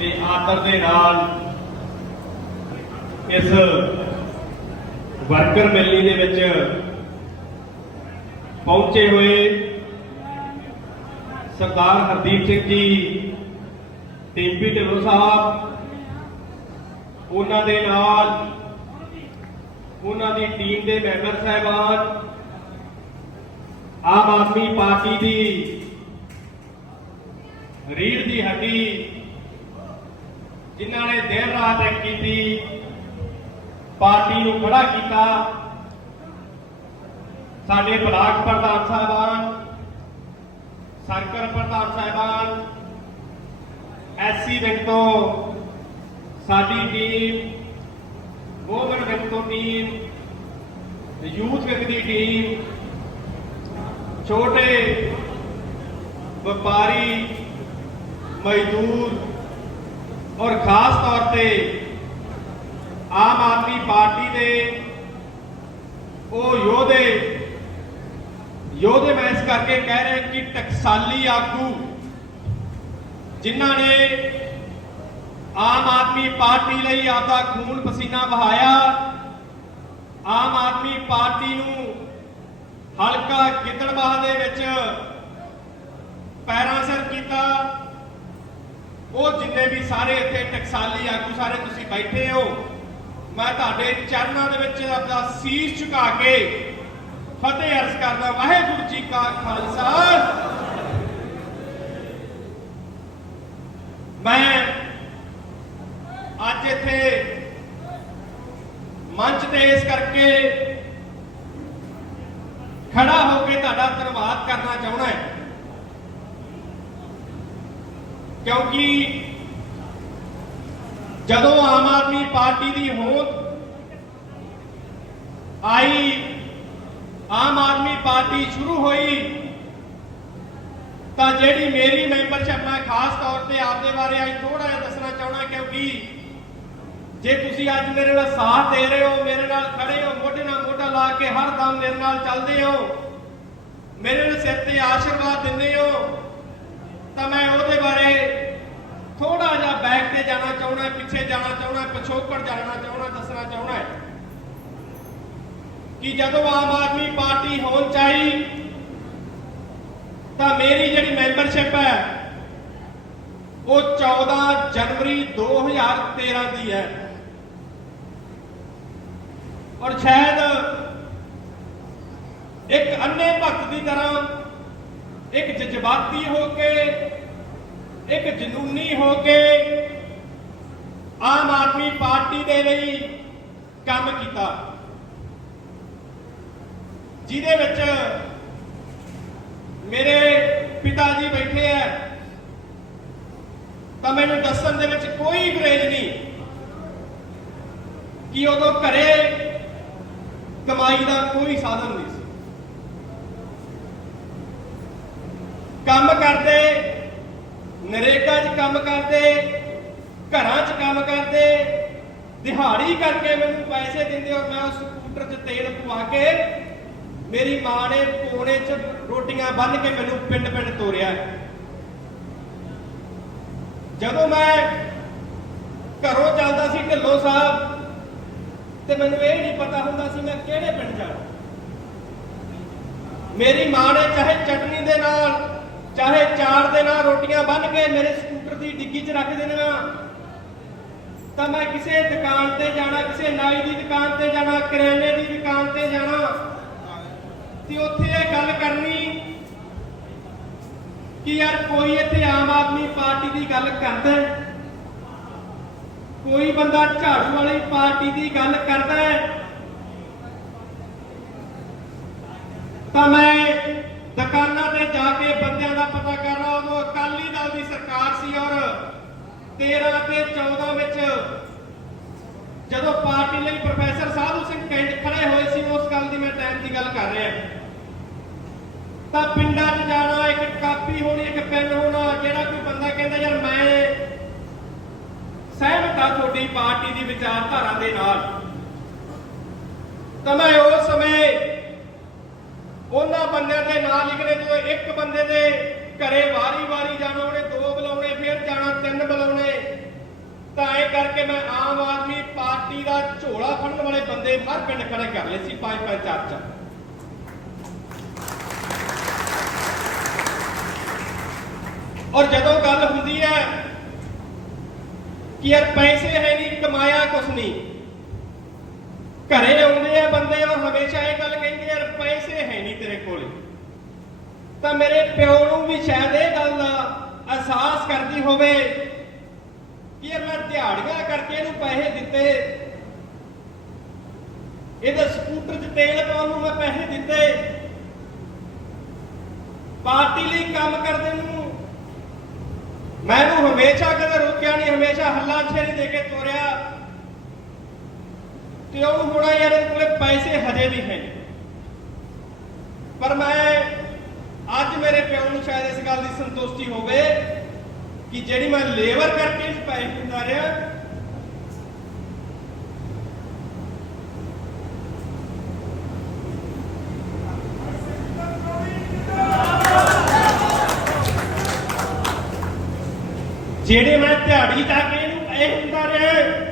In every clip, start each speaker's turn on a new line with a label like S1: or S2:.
S1: ਤੇ ਆਦਰ ਦੇ ਨਾਲ ਇਸ ਵਰਕਰ ਮਿਲਣੀ ਦੇ ਵਿੱਚ ਪਹੁੰਚੇ ਹੋਏ ਸਰਦਾਰ ਹਰਦੀਪ ਸਿੰਘ ਜੀ ਟੀਪੀ ਢਿੱਲੋਂ ਸਾਹਿਬ, ਉਹਨਾਂ ਦੇ ਨਾਲ ਉਹਨਾਂ ਦੀ ਟੀਮ ਦੇ ਮੈਂਬਰ ਸਾਹਿਬਾਨ, ਆਮ ਆਦਮੀ ਪਾਰਟੀ ਦੀ ਰੀੜ ਦੀ ਹੱਡੀ ਜਿਨ੍ਹਾਂ ਨੇ ਦਿਨ ਰਾਤ ਇੱਕ ਕੀਤੀ, ਪਾਰਟੀ ਨੂੰ ਖੜਾ ਕੀਤਾ। ਸਾਡੇ ਬਲਾਕ ਪ੍ਰਧਾਨ ਸਾਹਿਬਾਨ ਸਰਕਲ ਪ੍ਰਧਾਨ ਸਾਹਿਬਾਨ, ਐਸਸੀ ਵਿੰਗ ਤੋਂ ਸਾਡੀ ਟੀਮ ਵੋਮਨ ਵਿੰਗ ਤੋਂ ਟੀਮ, ਯੂਥ ਵਿੰਗ ਦੀ ਟੀਮ, ਛੋਟੇ ਵਪਾਰੀ, ਮਜ਼ਦੂਰ ਔਰ ਖਾਸ ਤੌਰ ਤੇ ਆਮ ਆਦਮੀ ਪਾਰਟੀ ਦੇ, ਉਹ ਯੋਧੇ ਯੋਧੇ ਮੈਂ ਇਸ ਕਰਕੇ ਕਹਿ ਰਿਹਾ ਕਿ ਟਕਸਾਲੀ ਆਗੂ, ਜਿਨ੍ਹਾਂ ਨੇ ਆਮ ਆਦਮੀ ਪਾਰਟੀ ਲਈ ਆਪਦਾ ਖੂਨ ਪਸੀਨਾ ਵਹਾਇਆ, ਆਮ ਆਦਮੀ ਪਾਰਟੀ ਨੂੰ ਹਲਕਾ ਗਿੱਦੜਬਾਹ ਦੇ ਵਿੱਚ ਪੈਰਾਂ ਸਿਰ ਕੀਤਾ ਉਹ ਜਿੰਨੇ ਵੀ ਸਾਰੇ ਇੱਥੇ ਟਕਸਾਲੀ ਆਗੂ ਸਾਰੇ ਤੁਸੀਂ ਬੈਠੇ ਹੋ, ਮੈਂ ਤੁਹਾਡੇ ਚਰਨਾਂ ਦੇ ਵਿੱਚ ਆਪਦਾ ਸੀਸ ਝੁਕਾ ਕੇ ਫਤਿਹ ਅਰਜ਼ ਕਰਦਾ, ਵਾਹਿਗੁਰੂ ਜੀ ਕਾ ਖਾਲਸਾ। ਮੈਂ ਅੱਜ ਇੱਥੇ ਮੰਚ ਤੇ ਇਸ ਕਰਕੇ ਖੜਾ ਹੋ ਕੇ ਤੁਹਾਡਾ ਧੰਨਵਾਦ ਕਰਨਾ ਚਾਹੁੰਦਾ ਹਾਂ। ਕਿਉਂਕਿ ਜਦੋਂ ਆਮ ਆਦਮੀ ਪਾਰਟੀ ਦੀ ਹੋਂਦ ਆਈ, ਆਮ ਆਦਮੀ ਪਾਰਟੀ ਸ਼ੁਰੂ ਹੋਈ, ਤਾਂ ਜਿਹੜੀ ਮੇਰੀ ਮੈਂਬਰਸ਼ਿਪ ਮੈਂ ਖਾਸ ਤੌਰ ਤੇ ਆਪਦੇ ਬਾਰੇ ਅੱਜ ਥੋੜਾ ਜਿਹਾ ਦੱਸਣਾ ਚਾਹਣਾ ਕਿਉਂਕਿ ਜੇ ਤੁਸੀਂ ਅੱਜ ਮੇਰੇ ਨਾਲ ਸਾਥ ਦੇ ਰਹੇ ਹੋ, ਮੇਰੇ ਨਾਲ ਖੜੇ ਹੋ, ਮੋਢੇ ਨਾਲ ਮੋਢਾ ਲਾ ਕੇ ਹਰ ਦਮ ਮੇਰੇ ਨਾਲ ਚੱਲਦੇ ਹੋ, ਮੇਰੇ ਨਾਲ ਸਿਰ ਤੇ ਆਸ਼ੀਰਵਾਦ ਦਿੰਦੇ ਹੋ ਤਾਂ ਮੈਂ ਉਹਦੇ ਬਾਰੇ ਥੋੜਾ ਜਿਹਾ ਬੈਕ ਤੇ ਜਾਣਾ ਚਾਹਣਾ ਪਿੱਛੇ ਜਾਣਾ ਚਾਹੁੰਦਾ, ਪਿਛੋਕੜ ਜਾਣਾ ਚਾਹਣਾ ਦੱਸਣਾ ਚਾਹਣਾ ਕਿ ਜਦੋਂ ਆਮ ਆਦਮੀ ਪਾਰਟੀ ਹੋਣ ਚਾਹੀ, ਤਾਂ ਮੇਰੀ ਜਿਹੜੀ ਮੈਂਬਰਸ਼ਿਪ ਹੈ, ਉਹ 14 ਜਨਵਰੀ 2013 ਦੀ ਹੈ। ਔਰ ਸ਼ਾਇਦ ਇੱਕ ਅੰਨੇ ਭਗਤ ਦੀ ਤਰ੍ਹਾਂ ਇੱਕ ਜਜ਼ਬਾਤੀ ਹੋ ਕੇ, ਇੱਕ ਜਨੂਨੀ ਹੋ ਕੇ ਆਮ ਆਦਮੀ ਪਾਰਟੀ ਦੇ ਲਈ ਕੰਮ ਕੀਤਾ। ਜਿਹਦੇ ਵਿੱਚ ਮੇਰੇ ਪਿਤਾ ਜੀ ਬੈਠੇ ਆ। ਤਾਂ ਮੈਨੂੰ ਦੱਸਣ ਦੇ ਵਿੱਚ ਕੋਈ ਗੁਰੇਜ ਨਹੀਂ ਕਿ ਉਦੋਂ ਘਰੇ ਕਮਾਈ ਦਾ ਕੋਈ ਸਾਧਨ ਨਹੀਂ ਸੀ ਕੰਮ ਕਰਦੇ, ਨਰੇਗਾ 'ਚ ਕੰਮ ਕਰਦੇ, ਘਰਾਂ 'ਚ ਕੰਮ ਕਰਦੇ, ਦਿਹਾੜੀ ਕਰਕੇ ਮੈਨੂੰ ਪੈਸੇ ਦਿੰਦੇ ਔਰ ਮੈਂ ਉਸ ਸਕੂਟਰ 'ਚ ਤੇਲ ਪਵਾ ਕੇ ਮੇਰੀ ਮਾਂ ਨੇ ਪੋਣੇ 'ਚ ਰੋਟੀਆਂ ਬੰਨ ਕੇ ਮੈਨੂੰ ਪਿੰਡ ਪਿੰਡ ਤੋਰਿਆ। ਜਦੋਂ ਮੈਂ ਘਰੋਂ ਚੱਲਦਾ ਸੀ ਢਿੱਲੋਂ ਸਾਹਿਬ, ਤੇ ਮੈਨੂੰ ਇਹ ਨਹੀਂ ਪਤਾ ਹੁੰਦਾ ਸੀ ਮੈਂ ਕਿਹੜੇ ਪਿੰਡ ਜਾਣਾ ਮੇਰੀ ਮਾਂ ਨੇ ਚਾਹੇ ਚਟਨੀ ਦੇ ਨਾਲ ਚਾਹੇ ਚਾਰ ਦੇ ਨਾਲ ਰੋਟੀਆਂ ਬੰਨ ਕੇ ਮੇਰੇ ਸਕੂਟਰ ਦੀ ਡਿੱਗੀ 'ਚ ਰੱਖ ਦੇਣੀਆਂ। ਤਾਂ ਮੈਂ ਕਿਸੇ ਦੁਕਾਨ ਤੇ ਜਾਣਾ, ਕਿਸੇ ਨਾਈ ਦੀ ਦੁਕਾਨ ਤੇ ਜਾਣਾ, ਕਰਿਆਨੇ ਦੀ ਦੁਕਾਨ ਤੇ ਜਾਣਾ। ਤੇ ਉੱਥੇ ਇਹ ਗੱਲ ਕਰਨੀ ਕਿ ਯਾਰ ਕੋਈ ਇੱਥੇ ਆਮ ਆਦਮੀ ਪਾਰਟੀ ਦੀ ਗੱਲ ਕਰਦਾ ਕੋਈ ਬੰਦਾ ਝਾੜੂ ਵਾਲੀ ਪਾਰਟੀ ਦੀ ਗੱਲ ਕਰਦਾ ਤਾਂ ਮੈਂ ਦੁਕਾਨਾਂ ਤੇ ਜਾ ਕੇ ਬੰਦਿਆਂ ਦਾ ਪਤਾ ਕਰ ਉਦੋਂ ਅਕਾਲੀ ਦਲ ਦੀ ਸਰਕਾਰ ਸੀ ਔਰ 13 ਤੇ 14 ਵਿੱਚ ਜਦੋਂ ਪਾਰਟੀ ਲਈ ਪ੍ਰੋਫੈਸਰ ਸਾਧੂ ਸਿੰਘ ਕੈਂਟ ਖੜੇ ਹੋਏ ਸੀ, ਉਸ ਗੱਲ ਦੀ ਮੈਂ ਟਾਈਮ ਦੀ ਗੱਲ ਕਰ ਰਿਹਾ। ਤਾਂ ਪਿੰਡਾਂ 'ਚ ਜਾਣਾ, ਇੱਕ ਕਾਪੀ ਹੋਣੀ, ਇੱਕ ਪੈਨ ਹੋਣਾ, ਜਿਹੜਾ ਕੋਈ ਬੰਦਾ ਕਹਿੰਦਾ, ਯਾਰ ਮੈਂ ਸਹਿਮਤ ਆ ਤੁਹਾਡੀ ਪਾਰਟੀ ਦੀ ਵਿਚਾਰਧਾਰਾ ਦੇ ਨਾਲ। ਤਾਂ ਮੈਂ ਉਸ ਸਮੇਂ ਉਹਨਾਂ ਬੰਦਿਆਂ ਦੇ ਨਾਂ ਲਿਖਣੇ ਜਦੋਂ ਇੱਕ ਬੰਦੇ ਦੇ ਘਰੇ ਵਾਰੀ-ਵਾਰੀ ਜਾਣਾ, ਉਹਨੇ ਦੋ ਬੁਲਾਉਣੇ, ਫਿਰ ਜਾਣਾ, ਤਿੰਨ ਬੁਲਾਉਣੇ। ਤਾਂ ਇਹ ਕਰਕੇ ਮੈਂ ਆਮ ਆਦਮੀ ਪਾਰਟੀ ਦਾ ਝੋਲਾ ਫੜਨ ਵਾਲੇ ਬੰਦੇ ਹਰ ਪਿੰਡ ਖੜੇ ਕਰ ਲਏ ਸੀ, ਪੰਜ ਪੰਜ ਚਾਰ ਚਾਰ। ਔਰ ਜਦੋਂ ਗੱਲ ਹੁੰਦੀ ਹੈ ਕਿ ਯਾਰ ਪੈਸੇ ਹੈ ਨਹੀਂ, ਕਮਾਇਆ ਕੁਛ ਨਹੀਂ। ਘਰੇ ਆਉਂਦੇ ਆ ਬੰਦੇ ਔਰ ਹਮੇਸ਼ਾ ਇਹ ਗੱਲ ਕਹਿੰਦੇ ਯਾਰ ਪੈਸੇ ਹੈ ਨਹੀਂ ਤੇਰੇ ਕੋਲ। ਤਾਂ ਮੇਰੇ ਪਿਓ ਨੂੰ ਵੀ ਸ਼ਾਇਦ ਇਹ ਗੱਲ ਦਾ ਅਹਿਸਾਸ ਕਰਦੀ ਹੋਵੇ ਕਿ ਯਾਰ ਮੈਂ ਦਿਹਾੜੀਆਂ ਕਰਕੇ ਇਹਨੂੰ ਪੈਸੇ ਦਿੱਤੇ। ਇਹਦੇ ਸਕੂਟਰ 'ਚ ਤੇਲ ਪਾਉਣ ਨੂੰ ਮੈਂ ਪੈਸੇ ਦਿੱਤੇ। ਪਾਰਟੀ ਲਈ ਕੰਮ ਕਰਦੇ ਨੂੰ ਮੈਨੂੰ ਹਮੇਸ਼ਾ ਕਦੇ ਰੋਕਿਆ ਨਹੀਂ, ਹਮੇਸ਼ਾ ਹੱਲਾ ਛੇਰੀ ਦੇ ਕੇ ਤੋਰਿਆ। ਤੇ ਉਹ ਹੋਣਾ ਯਾਰ ਇਹਦੇ ਕੋਲੇ ਪੈਸੇ ਹਜੇ ਵੀ ਹੈ ਪਰ ਮੈਂ ਅੱਜ ਮੇਰੇ ਪਿਓ ਨੂੰ ਸ਼ਾਇਦ ਇਸ ਗੱਲ ਦੀ ਸੰਤੁਸ਼ਟੀ ਹੋਵੇ ਕਿ ਜਿਹੜੀ ਮੈਂ ਲੇਬਰ ਕਰਕੇ ਪੈਸੇ ਦਿੰਦਾ ਰਿਹਾ, ਜਿਹੜੇ ਮੈਂ ਦਿਹਾੜੀ ਜਾ ਕੇ ਇਹਨੂੰ ਇਹ ਹੁੰਦਾ ਰਿਹਾ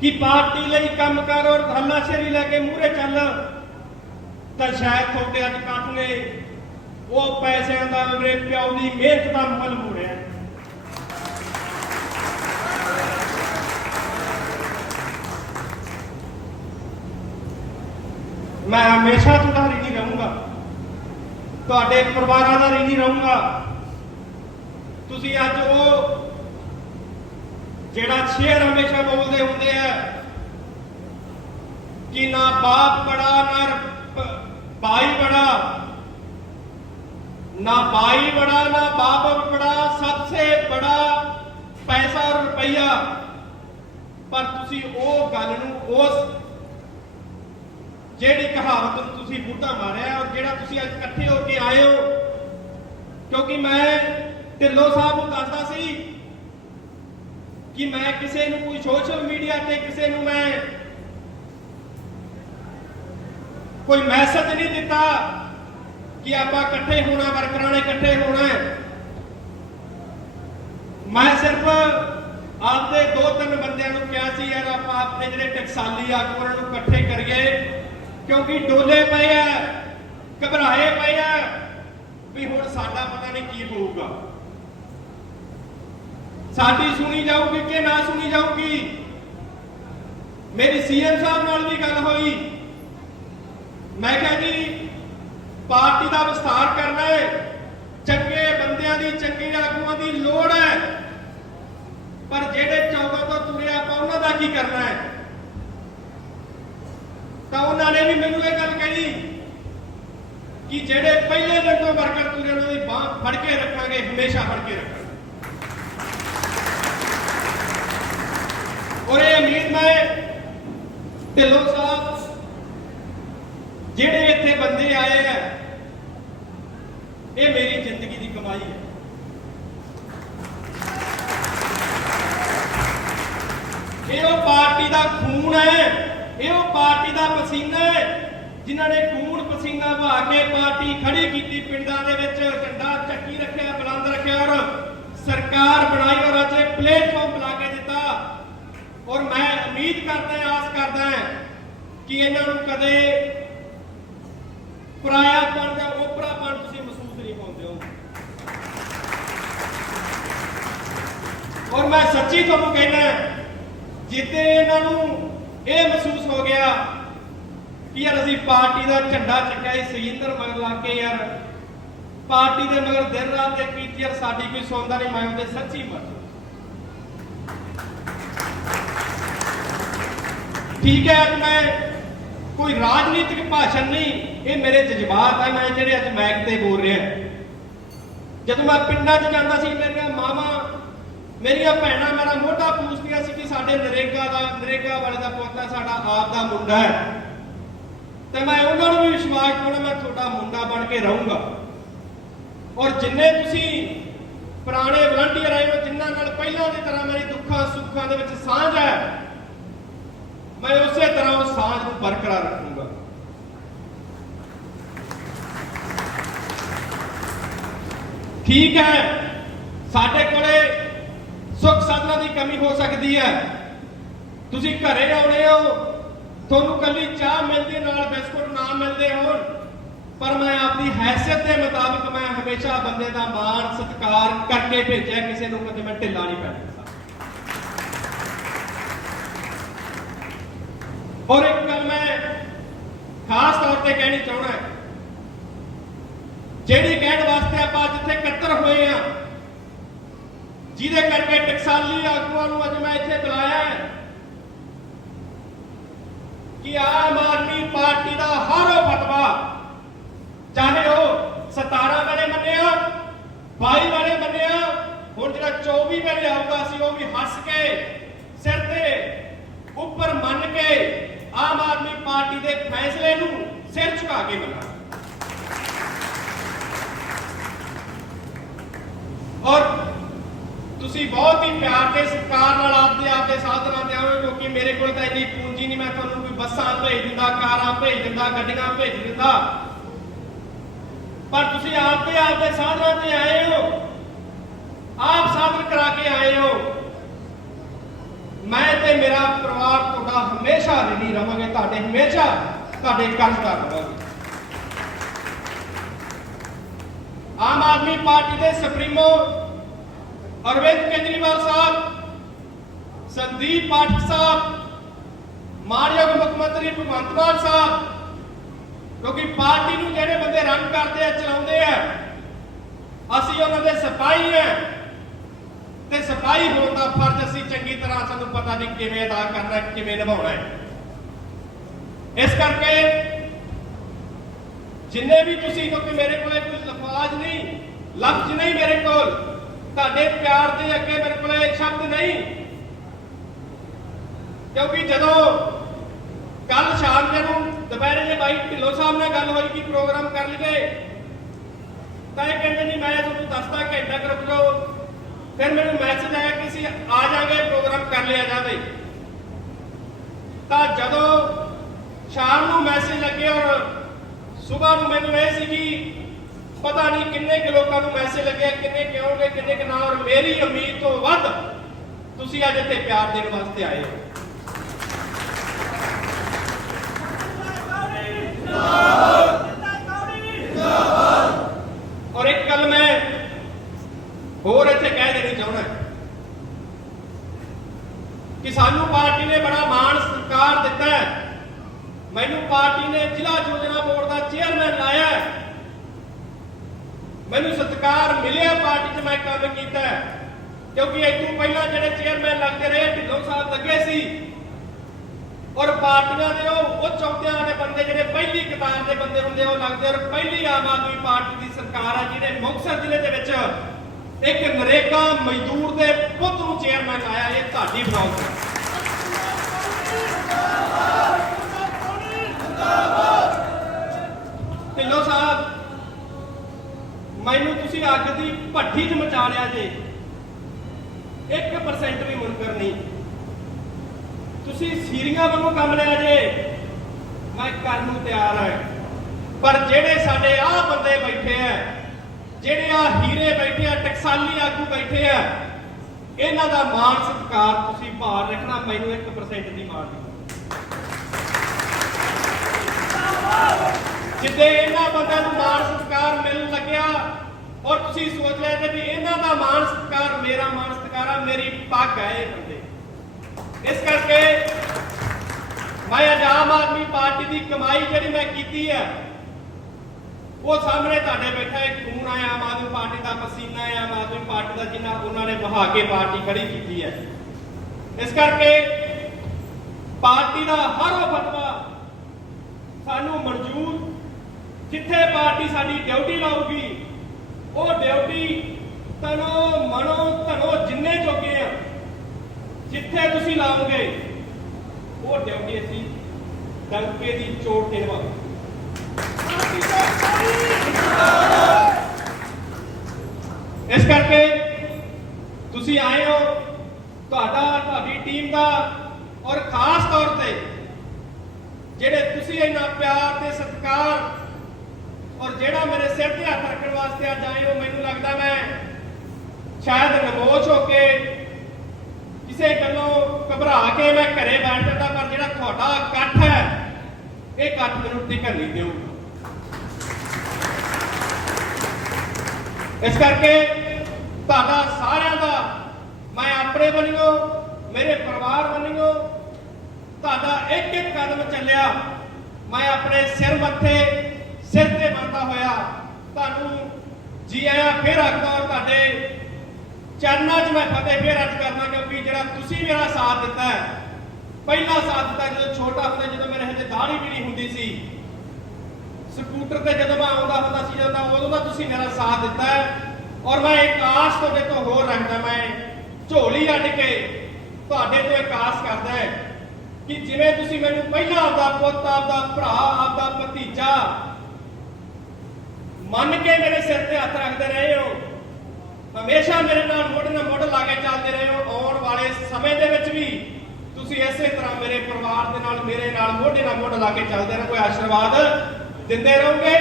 S1: ਕਿ ਪਾਰਟੀ ਲਈ ਕੰਮ ਕਰ ਔਰ ਹੱਲਾਸ਼ੇਰੀ ਲੈ ਕੇ ਮੂਹਰੇ ਚੱਲ। ਤਾਂ ਸ਼ਾਇਦ ਤੁਹਾਡੇ ਅੱਜ ਕੱਟ ਨੇ ਉਹ ਪੈਸਿਆਂ ਦਾ ਮੇਰੇ ਪਿਓ ਦੀ ਮਿਹਨਤ ਦਾ ਮੁੱਲ ਮੋੜਿਆ ਮੈਂ ਹਮੇਸ਼ਾ ਤੁਹਾਡਾ ঋਣੀ ਰਹੂੰਗਾ। ਤੁਹਾਡੇ ਪਰਿਵਾਰਾਂ ਦਾ ঋਣੀ ਰਹੂੰਗਾ। ਤੁਸੀਂ ਅੱਜ ਉਹ ਜਿਹੜਾ ਸ਼ੇਰ ਹਮੇਸ਼ਾ ਬੋਲਦੇ ਹੁੰਦੇ ਆ, ਕਿ ਨਾ ਬਾਪ ਬੜਾ, ਨਾ ਭਾਈ ਬੜਾ, ਨਾ ਭਾਈ ਬੜਾ, ਨਾ ਬਾਪ ਬੜਾ, ਸਭ ਸੇ ਬੜਾ ਪੈਸਾ ਰੁਪਈਆ। ਪਰ ਤੁਸੀਂ ਉਹ ਗੱਲ ਨੂੰ ਉਸ ਜਿਹੜੀ ਕਹਾਵਤ ਨੂੰ ਤੁਸੀਂ ਬੁੱਢਾ ਮਾਰਿਆ ਔਰ ਜਿਹੜਾ ਤੁਸੀਂ ਅੱਜ ਇਕੱਠੇ ਹੋ ਕੇ ਆਏ ਹੋ। ਕਿਉਂਕਿ ਮੈਂ ਢਿੱਲੋਂ ਸਾਹਿਬ ਨੂੰ ਦੱਸਦਾ ਸੀ ਕਿ ਮੈਂ ਕਿਸੇ ਨੂੰ ਕੋਈ ਸੋਸ਼ਲ ਮੀਡੀਆ ਤੇ ਕਿਸੇ ਨੂੰ ਮੈਂ ਕੋਈ ਮੈਸੇਜ ਨਹੀਂ ਦਿੱਤਾ ਕਿ ਆਪਾਂ ਇਕੱਠੇ ਹੋਣਾ, ਵਰਕਰਾਂ ਨੇ ਇਕੱਠੇ ਹੋਣਾ ਮੈਂ ਸਿਰਫ ਆਪਦੇ ਦੋ ਤਿੰਨ ਬੰਦਿਆਂ ਨੂੰ ਕਿਹਾ ਸੀ, ਯਾਰ ਆਪਾਂ ਆਪਣੇ ਜਿਹੜੇ ਟਕਸਾਲੀ ਆਗੂਆਂ ਨੂੰ ਇਕੱਠੇ ਕਰੀਏ, ਕਿਉਂਕਿ ਡੋਲੇ ਪਏ ਆ ਘਬਰਾਏ ਪਏ ਆ, ਵੀ ਹੁਣ ਸਾਡਾ ਪਤਾ ਨਹੀਂ ਕੀ ਹੋਊਗਾ। ਸਾਡੀ ਸੁਣੀ ਜਾਊਗੀ ਕਿ ਨਾ ਸੁਣੀ ਜਾਊਗੀ? ਮੇਰੀ ਸੀਐਮ ਸਾਹਿਬ ਨਾਲ ਵੀ ਗੱਲ ਹੋਈ। ਮੈਂ ਕਿਹਾ ਜੀ, ਪਾਰਟੀ ਦਾ ਵਿਸਥਾਰ ਕਰਨਾ ਹੈ। ਚੰਗੇ ਬੰਦਿਆਂ ਦੀ, ਚੰਗੇ ਆਗੂਆਂ ਦੀ ਲੋੜ ਹੈ। ਪਰ ਜਿਹੜੇ ਚੌਕਾਂ ਤੋਂ ਤੁਰੇ ਆਪਾਂ, ਉਹਨਾਂ ਦਾ ਕੀ ਕਰਨਾ ਹੈ? ਤਾਂ ਉਹਨਾਂ ਨੇ ਵੀ ਮੈਨੂੰ ਇਹ ਗੱਲ ਕਹੀ ਕਿ ਜਿਹੜੇ ਪਹਿਲੇ ਦਿਨ ਤੋਂ ਵਰਕਰ ਤੁਰੇ, ਉਹਨਾਂ ਦੀ ਬਾਹ ਫੜ ਕੇ ਰੱਖਾਂਗੇ, ਹਮੇਸ਼ਾ ਫੜ ਕੇ ਰੱਖਾਂਗੇ। ਔਰ ਇਹ ਉਮੀਦ ਮੈਂ ਢਿੱਲੋਂ ਸਾਹਿਬ, ਜਿਹੜੇ ਇੱਥੇ ਬੰਦੇ ਆਏ ਆ, ਇਹ ਮੇਰੀ ਜ਼ਿੰਦਗੀ ਦੀ ਕਮਾਈ ਹੈ। ਇਹ ਉਹ ਪਾਰਟੀ ਦਾ ਖੂਨ ਹੈ, ਇਹ ਉਹ ਪਾਰਟੀ ਦਾ ਪਸੀਨਾ ਹੈ, ਜਿਨ੍ਹਾਂ ਨੇ ਖੂਨ ਪਸੀਨਾ ਵਹਾ ਕੇ ਪਾਰਟੀ ਖੜੀ ਕੀਤੀ ਪਿੰਡਾਂ ਦੇ ਵਿੱਚ, ਝੰਡਾ ਚੱਕੀ ਰੱਖਿਆ, ਬੁਲੰਦ ਰੱਖਿਆ ਔਰ ਸਰਕਾਰ ਬਣਾਈ ਔਰ ਅੱਜ ਪਲੇਟਫਾਰਮ ਲਾ ਕੇ ਔਰ ਮੈਂ ਉਮੀਦ ਕਰਦਾ ਆਸ ਕਰਦਾ ਕਿ ਇਹਨਾਂ ਨੂੰ ਕਦੇ ਪਰਾਇਆਪਣ ਜਾਂ ਓਪਰਾਪਣ ਤੁਸੀਂ ਮਹਿਸੂਸ ਨਹੀਂ ਪਾਉਂਦੇ ਹੋ। ਔਰ ਮੈਂ ਸੱਚੀ ਤੁਹਾਨੂੰ ਕਹਿਣਾ ਜਿੱਤੇ ਇਹਨਾਂ ਨੂੰ ਇਹ ਮਹਿਸੂਸ ਹੋ ਗਿਆ ਕਿ ਯਾਰ ਅਸੀਂ ਪਾਰਟੀ ਦਾ ਝੰਡਾ ਚੱਕਿਆ ਸੀ ਸੁਜਿੰਦਰ ਮਗਰ ਲਾ ਕੇ ਯਾਰ, ਪਾਰਟੀ ਦੇ ਮਗਰ ਦਿਨ ਰਾਤ ਦੇ ਕੀਤੀ ਯਾਰ ਸਾਡੀ ਕੋਈ ਸੌਂਦਾ ਨਹੀਂ, ਮੈਂ ਉਹਦੇ ਸੱਚੀ ਮਰ ਠੀਕ ਹੈ ਅੱਜ ਮੈਂ ਕੋਈ ਰਾਜਨੀਤਿਕ ਭਾਸ਼ਣ ਨਹੀਂ, ਇਹ ਮੇਰੇ ਜਜ਼ਬਾਤ ਆ, ਮੈਂ ਜਿਹੜੇ ਅੱਜ ਮੈਕ ਤੇ ਬੋਲ ਰਿਹਾ। ਜਦੋਂ ਮੈਂ ਪਿੰਡਾਂ 'ਚ ਜਾਂਦਾ ਸੀ, ਮੇਰੀਆਂ ਮਾਵਾਂ, ਮੇਰੀਆਂ ਭੈਣਾਂ, ਮੇਰਾ ਮੋਢਾ ਪੂਛਦੀਆਂ ਸੀ ਕਿ ਸਾਡੇ ਨਰੇਗਾ ਦਾ, ਨਰੇਗਾ ਵਾਲੇ ਦਾ ਪੁੱਤ ਸਾਡਾ ਆਪ ਦਾ ਮੁੰਡਾ ਹੈ। ਤੇ ਮੈਂ ਉਹਨਾਂ ਨੂੰ ਵੀ ਵਿਸ਼ਵਾਸ ਦਿਵਾਉਣਾ, ਮੈਂ ਤੁਹਾਡਾ ਮੁੰਡਾ ਬਣ ਕੇ ਰਹੂੰਗਾ। ਔਰ ਜਿੰਨੇ ਤੁਸੀਂ ਪੁਰਾਣੇ ਵਲੰਟੀਅਰ ਆਏ ਹੋ, ਜਿਨ੍ਹਾਂ ਨਾਲ ਪਹਿਲਾਂ ਦੀ ਤਰ੍ਹਾਂ ਮੇਰੀ ਦੁੱਖਾਂ, ਸੁੱਖਾਂ ਦੇ ਵਿੱਚ ਸਾਂਝ ਹੈ ਮੈਂ ਉਸੇ ਤਰ੍ਹਾਂ ਉਸ ਸਾਂਝ ਨੂੰ ਬਰਕਰਾਰ ਰੱਖੂੰਗਾ। ਠੀਕ ਹੈ, ਸਾਡੇ ਕੋਲੇ ਸੁੱਖ ਸਾਧਨਾਂ ਦੀ ਕਮੀ ਹੋ ਸਕਦੀ ਹੈ। ਤੁਸੀਂ ਘਰੇ ਆਉਣੇ ਹੋ, ਤੁਹਾਨੂੰ ਕੱਲੀ ਚਾਹ ਮਿਲਦੀ, ਨਾਲ ਬਿਸਕੁਟ ਨਾ ਮਿਲਦੇ ਹੋਣ, ਪਰ ਮੈਂ ਆਪਣੀ ਹੈਸੀਅਤ ਦੇ ਮੁਤਾਬਕ ਮੈਂ ਹਮੇਸ਼ਾ ਬੰਦੇ ਦਾ ਮਾਣ, ਸਤਿਕਾਰ ਕਰਕੇ ਭੇਜਿਆ, ਕਿਸੇ ਨੂੰ ਕਦੇ ਮੈਂ ਢਿੱਲਾ ਨਹੀਂ ਪੈਣ। ਔਰ ਇੱਕ ਗੱਲ ਮੈਂ ਖਾਸ ਤੌਰ ਤੇ ਕਹਿਣੀ ਚਾਹੁੰਦਾ ਜਿਹੜੀ ਕਹਿਣ ਵਾਸਤੇ ਆਪਾਂ ਅੱਜ ਇਕੱਤਰ ਹੋਏ ਆ ਜਿਹਦੇ ਕਰਕੇ ਟਕਸਾਲੀ ਆਗੂਆਂ ਨੂੰ ਅੱਜ ਮੈਂ ਇੱਥੇ ਬੁਲਾਇਆ ਹੈ ਕਿ ਆਮ ਆਦਮੀ ਪਾਰਟੀ ਦਾ ਹਰ ਉਹ ਫਤਵਾ, ਚਾਹੇ ਉਹ 17 ਵਾਲੇ ਮੰਨਿਆ 22 ਵਾਲੇ ਮੰਨਿਆ, ਹੁਣ ਜਿਹੜਾ 24 ਵਾਲੇ ਆਊਗਾ ਸੀ ਉਹ ਵੀ ਹੱਸ ਕੇ, ਸਿਰ ਤੇ ਉੱਪਰ ਮੰਨ ਕੇ ਆਮ ਆਦਮੀ ਪਾਰਟੀ ਦੇ ਫੈਸਲੇ ਨੂੰ ਸਿਰ ਝੁਕਾ ਕੇ ਮੰਨਾਂਗੇ ਔਰ ਤੁਸੀਂ ਬਹੁਤ ਹੀ ਪਿਆਰ ਤੇ ਸਤਿਕਾਰ ਨਾਲ ਆਪਦੇ ਆਪਦੇ ਸਾਧਨਾਂ ਤੇ ਆਓ ਕਿਉਂਕਿ ਮੇਰੇ ਕੋਲ ਤਾਂ ਇੰਨੀ ਪੂੰਜੀ ਨਹੀਂ, ਮੈਂ ਤੁਹਾਨੂੰ ਕੋਈ ਬੱਸਾਂ ਭੇਜ ਦਿੰਦਾ, ਕਾਰਾਂ ਭੇਜ ਦਿੰਦਾ, ਗੱਡੀਆਂ ਭੇਜ ਦਿੰਦਾ। ਪਰ ਤੁਸੀਂ ਆਪਦੇ ਆਪਦੇ ਸਾਧਨਾਂ ਤੇ ਆਏ ਹੋ, ਆਪ ਸਾਧਨ ਕਰਾ ਕੇ ਆਏ ਹੋ। ਮੈਂ ਤੇ ਮੇਰਾ ਪਰਿਵਾਰ ਤੁਹਾਡਾ ਹਮੇਸ਼ਾ ਰਣੀ ਰਵਾਂਗੇ, ਤੁਹਾਡੇ ਹਮੇਸ਼ਾ ਤੁਹਾਡੇ ਕਰਜ਼ਦਾਰ ਰਵਾਂਗੇ। ਆਮ ਆਦਮੀ ਪਾਰਟੀ ਦੇ ਸੁਪਰੀਮੋ ਅਰਵਿੰਦ ਕੇਜਰੀਵਾਲ ਸਾਹਿਬ, ਸੰਦੀਪ ਪਾਠਕ ਸਾਹਿਬ, ਮਾਨਯੋਗ ਮੁੱਖ ਮੰਤਰੀ ਭਗਵੰਤ ਮਾਨ ਸਾਹਿਬ, ਕਿਉਂਕਿ ਪਾਰਟੀ ਨੂੰ ਜਿਹੜੇ ਬੰਦੇ ਰਨ ਕਰਦੇ ਆ, ਚਲਾਉਂਦੇ ਆ, ਅਸੀਂ ਉਹਨਾਂ ਦੇ ਸਿਪਾਹੀ ਆ। ਤੇ ਸਿਪਾਹੀ ਹੋਣ ਦਾ ਫਰਜ਼ ਅਸੀਂ ਚੰਗੀ ਤਰ੍ਹਾਂ ਸਾਨੂੰ ਪਤਾ ਨਹੀਂ ਕਿਵੇਂ ਅਦਾ ਕਰਨਾ ਹੈ, ਕਿਵੇਂ ਨਿਭਾਉਣਾ ਹੈ। ਇਸ ਕਰਕੇ ਜਿੰਨੇ ਵੀ ਤੁਸੀਂ ਕਿਉਂਕਿ ਮੇਰੇ ਕੋਲੇ ਕੋਈ ਲਫ਼ਾਜ਼ ਨਹੀਂ ਲਫ਼ਜ਼ ਨਹੀਂ ਮੇਰੇ ਕੋਲ ਤੁਹਾਡੇ ਪਿਆਰ ਦੇ ਅੱਗੇ ਮੇਰੇ ਕੋਲੇ ਸ਼ਬਦ ਨਹੀਂ। ਕਿਉਂਕਿ ਜਦੋਂ ਕੱਲ ਸ਼ਾਮ ਜੇ ਨੂੰ ਦੁਪਹਿਰੇ ਜੇ ਬਾਈ ਢਿੱਲੋਂ ਸਾਹਿਬ ਨਾਲ ਗੱਲ ਹੋਈ ਕਿ ਪ੍ਰੋਗਰਾਮ ਕਰ ਲਈਏ ਤਾਂ ਇਹ ਕਹਿੰਦੇ ਨਹੀਂ ਮੈਂ ਤੁਹਾਨੂੰ ਦੱਸਦਾ ਘੰਟਾ ਕੁ ਰੁਕ ਜਾਓ। ਫਿਰ ਮੈਨੂੰ ਮੈਸੇਜ ਆਇਆ ਕਿ ਅਸੀਂ ਆ ਜਾਾਂਗੇ ਪ੍ਰੋਗਰਾਮ ਕਰ ਲਿਆ ਜਾਵੇ। ਤਾਂ ਜਦੋਂ ਸ਼ਾਮ ਨੂੰ ਮੈਸੇਜ ਲੱਗੇ ਔਰ ਸਵੇਰ ਨੂੰ ਮੈਨੂੰ ਇਹ ਸੀ ਕਿ ਪਤਾ ਨਹੀਂ ਕਿੰਨੇ ਕੁ ਲੋਕਾਂ ਨੂੰ ਮੈਸੇਜ ਲੱਗਿਆ, ਕਿੰਨੇ ਕਿਉਂਗੇ ਕਿੰਨੇ ਕਿ ਨਾ ਔਰ ਮੇਰੀ ਉਮੀਦ ਤੋਂ ਵੱਧ ਤੁਸੀਂ ਅੱਜ ਇੱਥੇ ਪਿਆਰ ਦੇਣ ਵਾਸਤੇ ਆਏ ਹੋ। ਔਰ ਇੱਕ ਗੱਲ ਮੈਂ ਹੋਰ ਇੱਥੇ ਕਹਿ ਦੇਣੀ ਚਾਹੁੰਦਾ ਕਿ ਸਾਨੂੰ ਪਾਰਟੀ ਨੇ ਬੜਾ ਮਾਣ ਸਤਿਕਾਰ ਦਿੱਤਾ ਹੈ। ਮੈਨੂੰ ਪਾਰਟੀ ਨੇ ਜ਼ਿਲ੍ਹਾ ਯੋਜਨਾ ਬੋਰਡ ਦਾ ਚੇਅਰਮੈਨ ਲਾਇਆ ਮੈਨੂੰ ਸਤਿਕਾਰ ਮਿਲਿਆ ਪਾਰਟੀ 'ਚ ਮੈਂ ਕੰਮ ਕੀਤਾ ਕਿਉਂਕਿ ਇਹ ਤੋਂ ਪਹਿਲਾਂ ਜਿਹੜੇ ਚੇਅਰਮੈਨ ਲੱਗਦੇ ਰਹੇ, ਢਿੱਲੋਂ ਸਾਹਿਬ ਲੱਗੇ ਸੀ। ਔਰ ਪਾਰਟੀਆਂ ਦੇ ਉਹ ਉੱਚ ਅਹੁਦਿਆਂ ਦੇ ਬੰਦੇ ਜਿਹੜੇ ਪਹਿਲੀ ਕਤਾਰ ਦੇ ਬੰਦੇ ਹੁੰਦੇ ਉਹ ਲੱਗਦੇ ਔਰ ਪਹਿਲੀ ਆਮ ਆਦਮੀ ਪਾਰਟੀ ਦੀ ਸਰਕਾਰ ਆ ਜਿਹਨੇ ਮੁਕਤਸਰ ਜ਼ਿਲ੍ਹੇ ਦੇ ਵਿੱਚ ਇੱਕ ਨਰੇਗਾ ਮਜ਼ਦੂਰ ਦੇ ਪੁੱਤ ਨੂੰ ਚੇਅਰਮੈਨ ਲਾਇਆ ਇਹ ਤੁਹਾਡੀ ਬਦੌਲਤ ਹੈ। ਢਿੱਲੋਂ ਸਾਹਿਬ, ਮੈਨੂੰ ਤੁਸੀਂ ਅੱਗ ਦੀ ਭੱਠੀ 'ਚ ਮਚਾ ਲਿਆ ਜੇ। 1% ਵੀ ਮੁਨਕਰ ਨਹੀਂ। ਤੁਸੀਂ ਸੀਰੀਆਂ ਵੱਲੋਂ ਕੰਮ ਲਿਆ ਜੇ। ਮੈਂ ਕਰਨ ਨੂੰ ਤਿਆਰ ਹਾਂ। ਪਰ ਜਿਹੜੇ ਸਾਡੇ ਆਹ ਬੰਦੇ ਬੈਠੇ ਆ ਜਿਹੜੇ ਆ ਹੀਰੇ ਬੈਠੇ ਆ, ਟਕਸਾਲੀ ਆਗੂ ਬੈਠੇ ਆ, ਇਹਨਾਂ ਦਾ ਮਾਣ ਸਤਿਕਾਰ ਤੁਸੀਂ ਭਾਰ ਰੱਖਣਾ, ਮੈਨੂੰ 1% ਦੀ ਮਾਣ ਨਹੀਂ ਜਿੱਦੇ ਇਹਨਾਂ ਬੰਦਿਆਂ ਨੂੰ ਮਾਣ ਸਤਿਕਾਰ ਮਿਲਣ ਲੱਗਿਆ, ਔਰ ਤੁਸੀਂ ਸੋਚ ਲਿਆ ਤੇ ਵੀ ਇਹਨਾਂ ਦਾ ਮਾਣ ਸਤਿਕਾਰ, ਮੇਰਾ ਮਾਣ ਸਤਿਕਾਰ ਆ, ਮੇਰੀ ਪੱਗ ਹੈ ਇਹ ਬੰਦੇ। ਇਸ ਕਰਕੇ ਮੈਂ ਅੱਜ ਆਮ ਆਦਮੀ ਪਾਰਟੀ ਦੀ ਕਮਾਈ ਜਿਹੜੀ ਮੈਂ ਕੀਤੀ ਹੈ ਉਹ ਸਾਹਮਣੇ ਤੁਹਾਡੇ ਬੈਠਾ ਇੱਕ ਖੂਨ ਆਇਆ, ਆਮ ਆਦਮੀ ਪਾਰਟੀ ਦਾ ਪਸੀਨਾ ਹੈ ਆਮ ਆਦਮੀ ਪਾਰਟੀ ਦਾ ਜਿੰਨਾ ਉਹਨਾਂ ਨੇ ਬਹਾ ਕੇ ਪਾਰਟੀ ਖੜੀ ਕੀਤੀ ਹੈ। ਇਸ ਕਰਕੇ ਪਾਰਟੀ ਦਾ ਹਰ ਉਹ ਫਤਵਾ ਸਾਨੂੰ ਮਨਜ਼ੂਰ ਜਿੱਥੇ ਪਾਰਟੀ ਸਾਡੀ ਡਿਊਟੀ ਲਾਊਗੀ, ਉਹ ਡਿਊਟੀ ਤਨੋ ਮਨੋ ਧਨੋ ਜਿੰਨੇ ਜੋਗੇ ਆ, ਜਿੱਥੇ ਤੁਸੀਂ ਲਾਓਗੇ ਉਹ ਡਿਊਟੀ ਅਸੀਂ ਡੰਕੇ ਦੀ ਚੋਟ ਤੇ ਨਿਭਾਵਾਂਗੇ। ਇਸ ਕਰਕੇ ਤੁਸੀਂ ਆਏ ਹੋ, ਤੁਹਾਡਾ, ਤੁਹਾਡੀ ਟੀਮ ਦਾ ਔਰ ਖਾਸ ਤੌਰ ਤੇ ਜਿਹੜੇ ਤੁਸੀਂ ਇੰਨਾ ਪਿਆਰ ਤੇ ਸਤਿਕਾਰ ਔਰ ਜਿਹੜਾ ਮੇਰੇ ਸਿਰ ਤੇ ਹੱਥ ਰੱਖਣ ਵਾਸਤੇ ਅੱਜ ਆਏ ਹੋ, ਮੈਨੂੰ ਲੱਗਦਾ ਮੈਂ ਸ਼ਾਇਦ ਨਮੋਸ਼ ਹੋ ਕੇ ਕਿਸੇ ਗੱਲੋਂ ਘਬਰਾ ਕੇ ਮੈਂ ਘਰੇ ਬੈਠ ਜਾਂਦਾ, ਪਰ ਜਿਹੜਾ ਤੁਹਾਡਾ ਇਕੱਠ ਹੈ, ਇਹ ਇਕੱਠ ਮੈਨੂੰ ਟਿਕਣ ਨਹੀਂ ਦਿਓ। ਇਸ ਕਰਕੇ ਤੁਹਾਡਾ ਸਾਰਿਆਂ ਦਾ, ਮੈਂ ਆਪਣੇ ਵੱਲੋਂ, ਮੇਰੇ ਪਰਿਵਾਰ ਬਣਿਓ ਤੁਹਾਡਾ ਇੱਕ ਇੱਕ ਕਦਮ ਚੱਲਿਆ। ਮੈਂ ਆਪਣੇ ਸਿਰ ਮੱਥੇ, ਸਿਰ ਤੇ ਬੰਦਾ ਹੋਇਆ। ਤੁਹਾਨੂੰ ਜੀ ਆਇਆ ਫਿਰ ਆਖਦਾ ਔਰ ਤੁਹਾਡੇ ਚਰਨਾਂ 'ਚ ਮੈਂ ਫਤਿਹ ਫਿਰ ਅੱਜ ਕਰਨਾ ਕਿਉਂਕਿ ਜਿਹੜਾ ਤੁਸੀਂ ਮੇਰਾ ਸਾਥ ਦਿੱਤਾ ਹੈ, ਪਹਿਲਾ ਸਾਥ ਦਿੱਤਾ ਜਦੋਂ ਛੋਟਾ ਹੁੰਦਾ, ਜਦੋਂ ਮੇਰੇ ਹਜੇ ਦਾੜੀ ਵੀ ਨਹੀਂ ਹੁੰਦੀ ਸੀ ਸਕੂਟਰ ਤੇ ਜਦੋਂ ਮੈਂ ਆਉਂਦਾ ਹੁੰਦਾ ਸੀ, ਜਦੋਂ ਉਦੋਂ ਦਾ ਤੁਸੀਂ ਮੇਰਾ ਸਾਥ ਦਿੱਤਾ ਹੈ। ਔਰ ਮੈਂ ਇੱਕ ਆਸ ਤੁਹਾਡੇ ਤੋਂ ਹੋਰ ਰੱਖਦਾ, ਮੈਂ ਝੋਲੀ ਅੱਡ ਕੇ ਤੁਹਾਡੇ ਤੋਂ ਇੱਕ ਆਸ ਕਰਦਾ ਹੈ ਕਿ ਜਿਵੇਂ ਤੁਸੀਂ ਮੈਨੂੰ ਪਹਿਲਾਂ ਆਪਦਾ ਪੁੱਤ, ਆਪਦਾ ਭਰਾ, ਆਪਦਾ ਭਤੀਜਾ ਮੰਨ ਕੇ ਮੇਰੇ ਸਿਰ ਤੇ ਹੱਥ ਰੱਖਦੇ ਰਹੇ ਹੋ, ਹਮੇਸ਼ਾ ਮੇਰੇ ਨਾਲ ਮੋਢੇ ਨਾਲ ਮੋਢਾ ਲਾ ਕੇ ਚੱਲਦੇ ਰਹੇ ਹੋ, ਆਉਣ ਵਾਲੇ ਸਮੇਂ ਦੇ ਵਿੱਚ ਵੀ ਤੁਸੀਂ ਇਸੇ ਤਰ੍ਹਾਂ ਮੇਰੇ ਪਰਿਵਾਰ ਦੇ ਨਾਲ, ਮੇਰੇ ਨਾਲ ਮੋਢੇ ਨਾਲ ਮੋਢ ਲਾ ਕੇ ਚੱਲਦੇ ਰਹੋ, ਕੋਈ ਆਸ਼ੀਰਵਾਦ ਦਿੰਦੇ ਰਹੋਗੇ।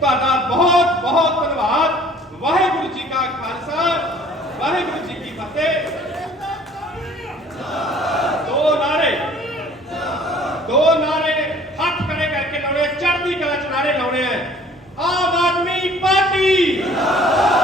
S1: ਤੁਹਾਡਾ ਬਹੁਤ ਬਹੁਤ ਧੰਨਵਾਦ। ਵਾਹਿਗੁਰੂ ਜੀ ਕਾ ਖਾਲਸਾ, ਵਾਹਿਗੁਰੂ ਜੀ ਕੀ ਫਤਿਹ। ਦੋ ਨਾਰੇ ਦੋ ਨਾਰੇ ਹੱਥ ਖੜੇ ਕਰਕੇ ਲਾਉਣੇ ਚੜ੍ਹਦੀ ਕਲਾ ਚ ਨਾਰੇ ਲਾਉਣੇ ਆ। ਆਮ ਆਦਮੀ ਪਾਰਟੀ। ਜਿੰਦਾਬਾਦ